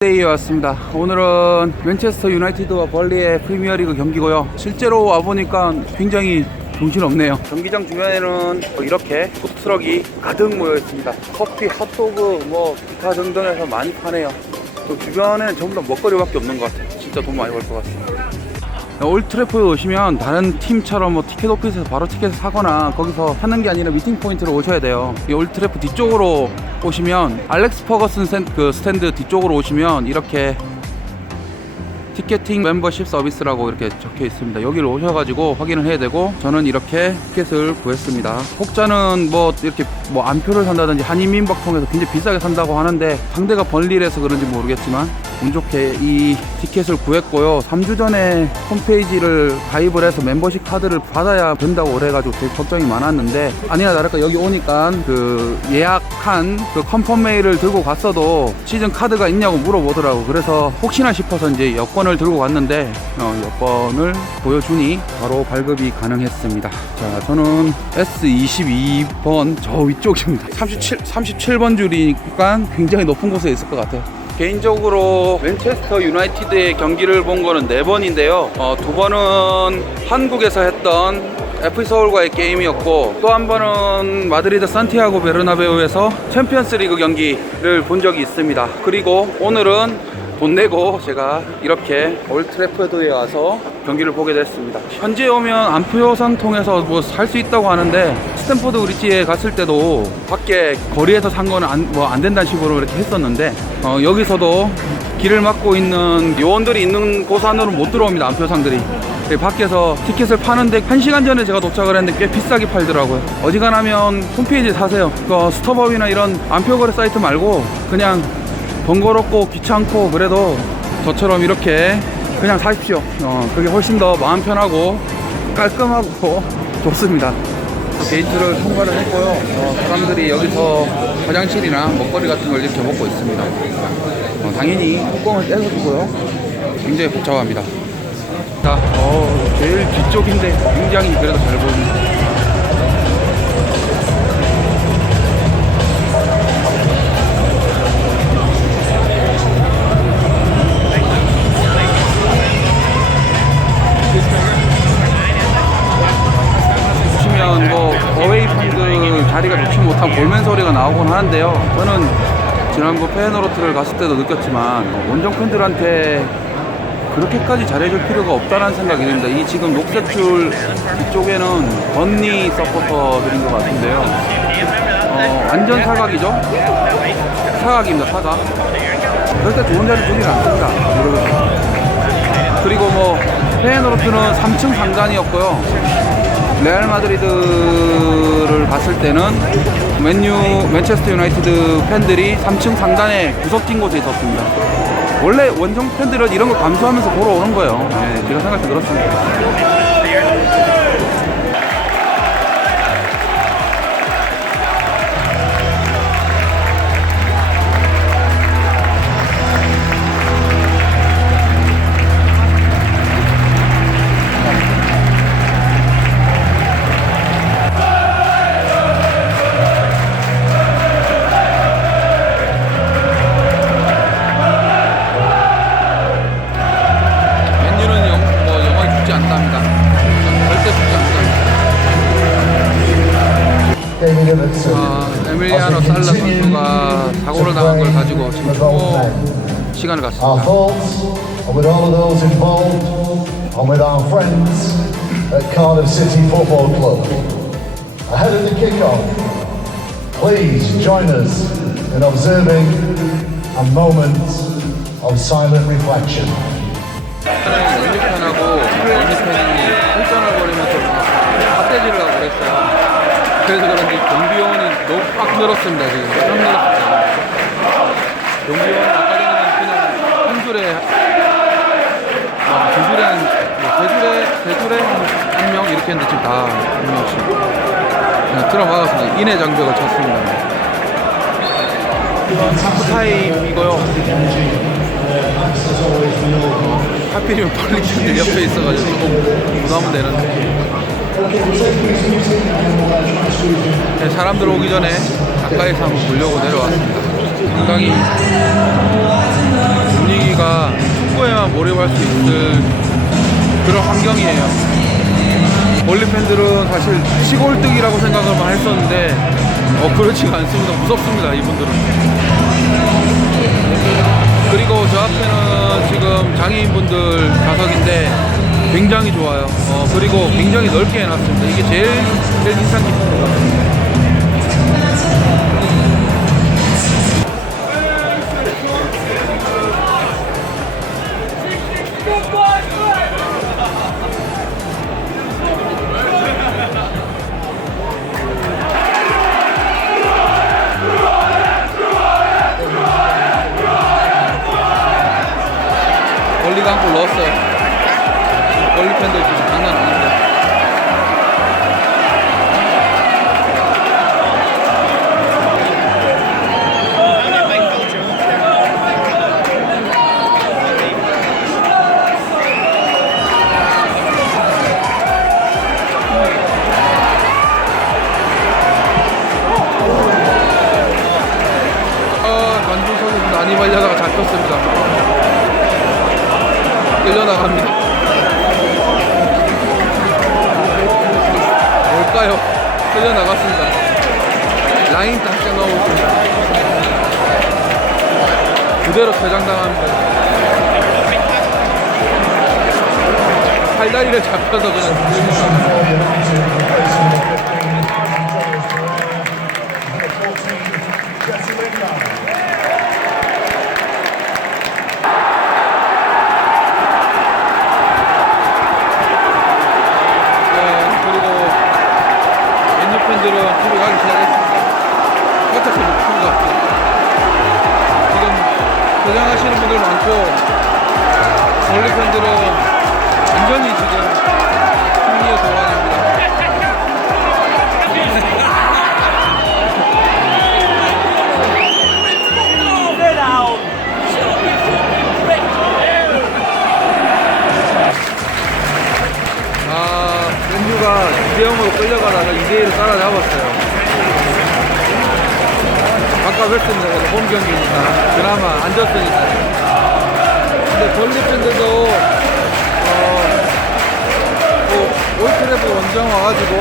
데이에 왔습니다. 오늘은 맨체스터 유나이티드와 벌리의 프리미어리그 경기고요. 실제로 와보니까 굉장히 정신없네요. 경기장 주변에는 뭐 이렇게 푸드트럭이 가득 모여 있습니다. 커피, 핫도그, 뭐 기타 등등해서 많이 파네요. 또 주변에는 전부 다 먹거리밖에 없는 것 같아요. 진짜 돈 많이 벌 것 같습니다. 올트래포에 오시면 다른 팀처럼 뭐 티켓 오피스에서 바로 티켓을 사거나 거기서 사는 게 아니라 미팅 포인트로 오셔야 돼요. 이 올트래포 뒤쪽으로 오시면 알렉스 퍼거슨 스탠, 그 스탠드 뒤쪽으로 오시면 이렇게 티켓팅 멤버십 서비스라고 이렇게 적혀 있습니다. 여기를 오셔가지고 확인을 해야 되고 저는 이렇게 티켓을 구했습니다. 혹자는 뭐 이렇게 뭐 안표를 산다든지 한인민박 통해서 굉장히 비싸게 산다고 하는데 상대가 번리라서 그런지 모르겠지만 운 좋게 이 티켓을 구했고요. 3주 전에 홈페이지를 가입을 해서 멤버십 카드를 받아야 된다고 그래가지고 되게 걱정이 많았는데 아니나 다를까 여기 오니까 그 예약한 그 컨펌 메일을 들고 갔어도 시즌 카드가 있냐고 물어보더라고. 그래서 혹시나 싶어서 이제 여권을 들고 갔는데 어, 여권을 보여주니 바로 발급이 가능했습니다. 자, 저는 S22번 저 위쪽입니다. 37, 37번 줄이니까 굉장히 높은 곳에 있을 것 같아요. 개인적으로 맨체스터 유나이티드의 경기를 본 거는 네 번인데요. 어, 두 번은 한국에서 했던 FC 서울과의 게임이었고 또 한 번은 마드리드 산티아고 베르나베우에서 챔피언스 리그 경기를 본 적이 있습니다. 그리고 오늘은 돈 내고 제가 이렇게 올트래포드에 와서 경기를 보게 됐습니다. 현지에 오면 안표상 통해서 뭐 살 수 있다고 하는데 스탠포드 브리지에 갔을 때도 밖에 거리에서 산 거는 안, 뭐 안 된다는 식으로 이렇게 했었는데 어, 여기서도 길을 막고 있는 요원들이 있는 곳 안으로 못 들어옵니다. 안표상들이. 네, 밖에서 티켓을 파는데 1시간 전에 제가 도착을 했는데 꽤 비싸게 팔더라고요. 어지간하면 홈페이지 사세요. 그 스터벅이나 이런 안표거래 사이트 말고 그냥 번거롭고 귀찮고 그래도 저처럼 이렇게 그냥 사십시오. 어, 그게 훨씬 더 마음 편하고 깔끔하고 좋습니다. 게이트를 통과를 했고요. 어, 사람들이 여기서 화장실이나 먹거리 같은 걸 이렇게 먹고 있습니다. 어, 당연히 뚜껑을 떼서 주고요. 굉장히 복잡합니다. 자, 어, 제일 뒤쪽인데 굉장히 그래도 잘 보입니다. 자리가 좋지 못한 볼멘 소리가 나오곤 하는데요. 저는 지난번 페너로트를 갔을 때도 느꼈지만 어, 원정 팬들한테 그렇게까지 잘해줄 필요가 없다는 생각이 듭니다. 이 지금 녹색 줄 뒤쪽에는 번니 서포터들인 것 같은데요. 어, 완전 사각이죠? 사각입니다, 사각. 절대 좋은 자리 주진 않습니다. 그리고 뭐 페너로트는 3층 상단이었고요. 레알 마드리드를 봤을 때는 맨유 맨체스터 유나이티드 팬들이 3층 상단에 구석진 곳에 있었습니다. 원래 원정 팬들은 이런 거 감수하면서 보러 오는 거예요. 네, 제가 생각해 들었습니다. 아, 에밀리아노 살라 선수가 사고를 당한 걸 가지고 지금 추모 시간을 Our 갖습니다. thoughts are with all of those involved and with our friends at Cardiff City Football Club. Ahead of the kick-off, please join us in observing a moment of silent reflection. 그래서 그런지 경비원이 너무 빡 늘었습니다 지금. 깜 늘었습니다. 경비원 아까 전에는 그냥 한 줄에 아, 두 줄에 한, 뭐, 세 줄에 세 줄에 한 명 이렇게 했는데 지금 다 한 명씩 그냥 들어막았습니다. 인해 장벽을 쳤습니다. 하프타임이고요. 하필이면 폴리티들 옆에 있어가지고 조금 부담은 되는데 네, 사람들 오기 전에 가까이서 한번 보려고 내려왔습니다 상당히 몰입할 수 있을 그런 환경이에요. 멀리 팬들은 사실 시골뜨기라고 생각을만 했었는데 어 그렇지가 않습니다. 무섭습니다 이분들은. 그리고 저 앞에는 지금 장애인분들 좌석인데 굉장히 좋아요. 어 그리고 굉장히 넓게 해놨습니다. 이게 제일 제일 인상 깊습니다. 멀리 감고 넣었어요. 팬들 지금 장난 아닙니다. 아, 많이 발려다가 잡혔습니다. 끌려나갑니다. 뭘까요? 끌려나갔습니다. 라인 당장 나오고 있습니다. 그대로 퇴장당합니다. 팔다리를 잡혀서 그냥 많고 원리 팬들은 완전히 지금 승리의 도란입니다. 아, 맨유가 2대0으로 끌려가다가 2대1로 따라잡았어요. 아까 뵀습니다. 그래도 홈 경기니까. 그나마 앉았으니까. 팬들도, 어, 뭐, 올트래프 원정 와가지고,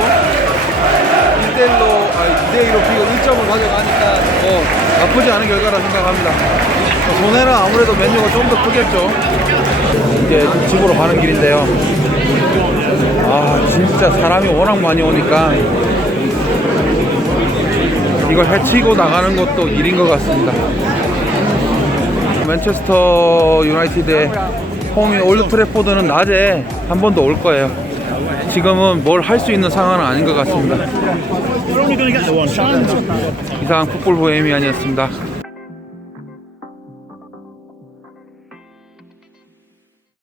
1대1로, 아, 2대2로 비교 1점을 가져가니까, 뭐, 나쁘지 않은 결과라 생각합니다. 어, 손해는 아무래도 맨유가 좀 더 크겠죠. 이제 집으로 가는 길인데요. 아 진짜 사람이 워낙 많이 오니까 이걸 해치고 나가는 것도 일인 것 같습니다. 맨체스터 유나이티드의 홈인 올드 트래포드는 낮에 한 번 더 올 거예요. 지금은 뭘 할 수 있는 상황은 아닌 것 같습니다. 이상 풋볼 보헤미안이었습니다.